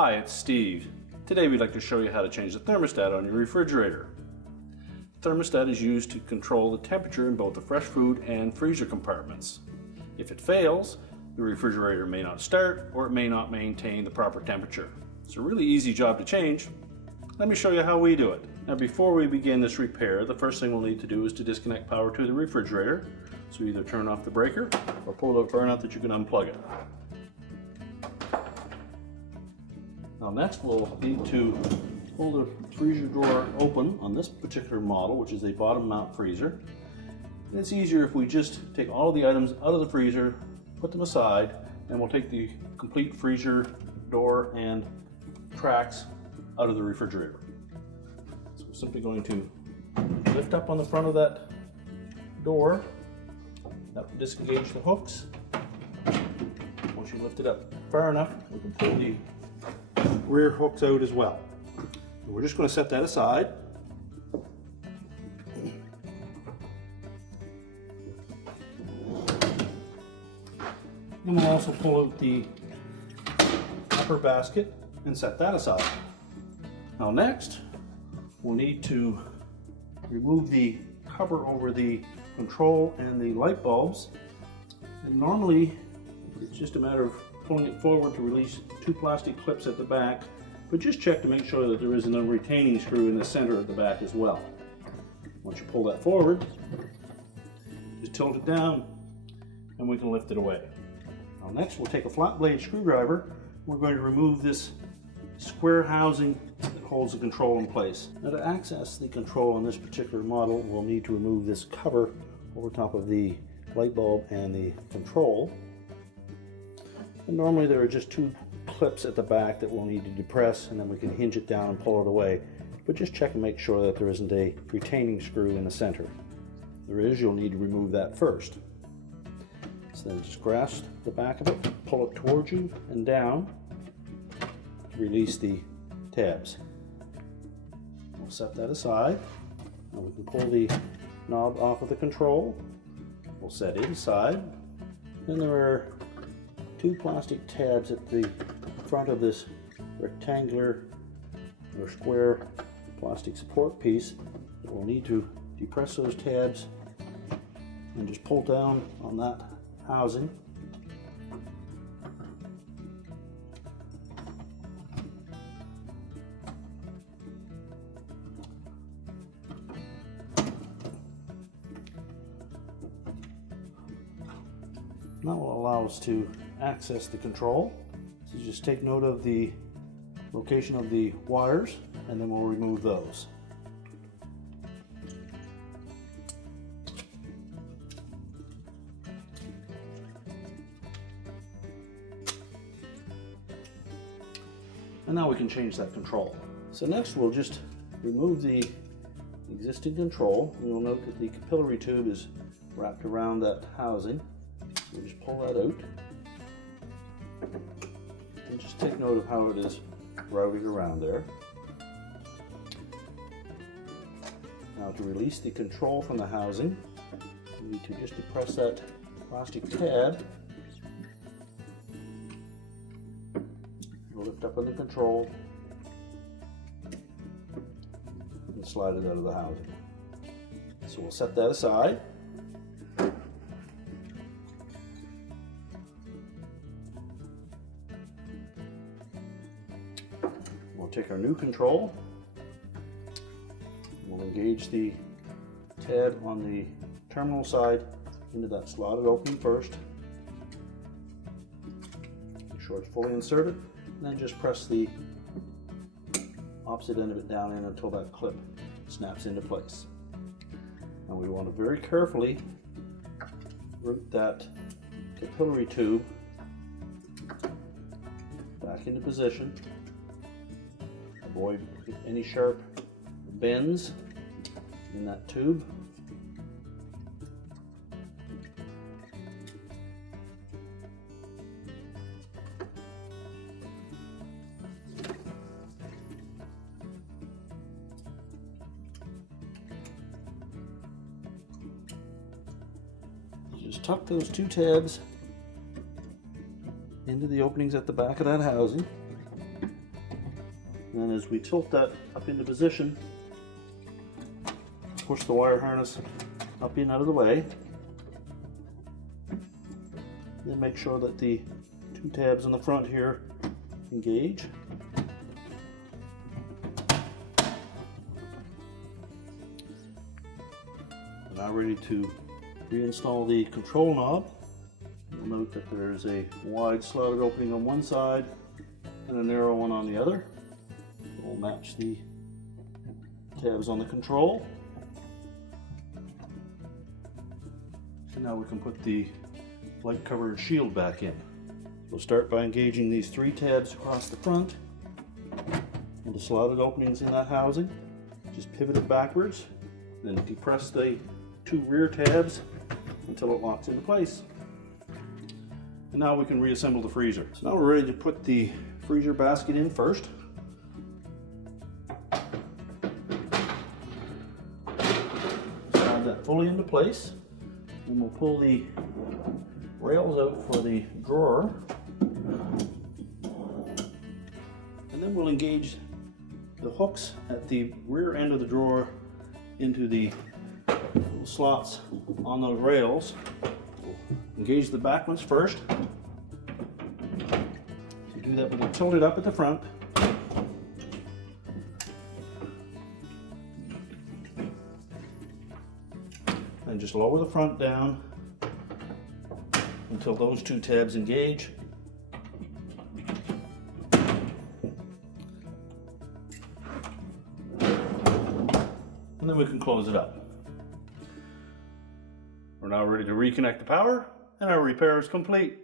Hi, it's Steve. Today we'd like to show you how to change the thermostat on your refrigerator. The thermostat is used to control the temperature in both the fresh food and freezer compartments. If it fails, the refrigerator may not start or it may not maintain the proper temperature. It's a really easy job to change. Let me show you how we do it. Now before we begin this repair, the first thing we'll need to do is to disconnect power to the refrigerator. So either turn off the breaker or pull it out far enough that you can unplug it. Now next we'll need to pull the freezer door open on this particular model, which is a bottom mount freezer. And it's easier if we just take all of the items out of the freezer, put them aside, and we'll take the complete freezer door and tracks out of the refrigerator. So we're simply going to lift up on the front of that door. That will disengage the hooks. Once you lift it up far enough, we can pull the rear hooks out as well. And we're just going to set that aside. And we'll also pull out the upper basket and set that aside. Now next, we'll need to remove the cover over the control and the light bulbs. And normally, it's just a matter of pulling it forward to release two plastic clips at the back, but just check to make sure that there isn't a retaining screw in the center at the back as well. Once you pull that forward, just tilt it down and we can lift it away. Now next we'll take a flat blade screwdriver. We're going to remove this square housing that holds the control in place. Now to access the control on this particular model, we'll need to remove this cover over top of the light bulb and the control. And normally there are just two clips at the back that we'll need to depress, and then we can hinge it down and pull it away. But just check and make sure that there isn't a retaining screw in the center. If there is, you'll need to remove that first. So then just grasp the back of it, pull it towards you and down to release the tabs. We'll set that aside. Now we can pull the knob off of the control. We'll set it aside. Then there are two plastic tabs at the front of this rectangular or square plastic support piece. We'll need to depress those tabs and just pull down on that housing. That will allow us to access the control. So just take note of the location of the wires and then we'll remove those. And now we can change that control. So next we'll just remove the existing control. You'll note that the capillary tube is wrapped around that housing. We'll just pull that out. And just take note of how it is routed around there. Now to release the control from the housing, you need to just depress that plastic tab. You'll lift up on the control and slide it out of the housing. So we'll set that aside. We'll take our new control. We'll engage the tab on the terminal side into that slotted opening first. Make sure it's fully inserted, and then just press the opposite end of it down in until that clip snaps into place. Now we want to very carefully route that capillary tube back into position. Avoid any sharp bends in that tube. Just tuck those two tabs into the openings at the back of that housing. And then as we tilt that up into position, push the wire harness up in out of the way. Then make sure that the two tabs in the front here engage. We're now ready to reinstall the control knob. You'll note that there is a wide slotted opening on one side and a narrow one on the other. We'll match the tabs on the control. So now we can put the light covered shield back in. We'll start by engaging these three tabs across the front into slotted openings in that housing. Just pivot it backwards, then depress the two rear tabs until it locks into place. And now we can reassemble the freezer. So now we're ready to put the freezer basket in first. Slide that fully into place. And we'll pull the rails out for the drawer. And then we'll engage the hooks at the rear end of the drawer into the little slots on those rails. We'll engage the back ones first. To do that, we'll tilt it up at the front. And just lower the front down until those two tabs engage. And then we can close it up. We're now ready to reconnect the power, and our repair is complete.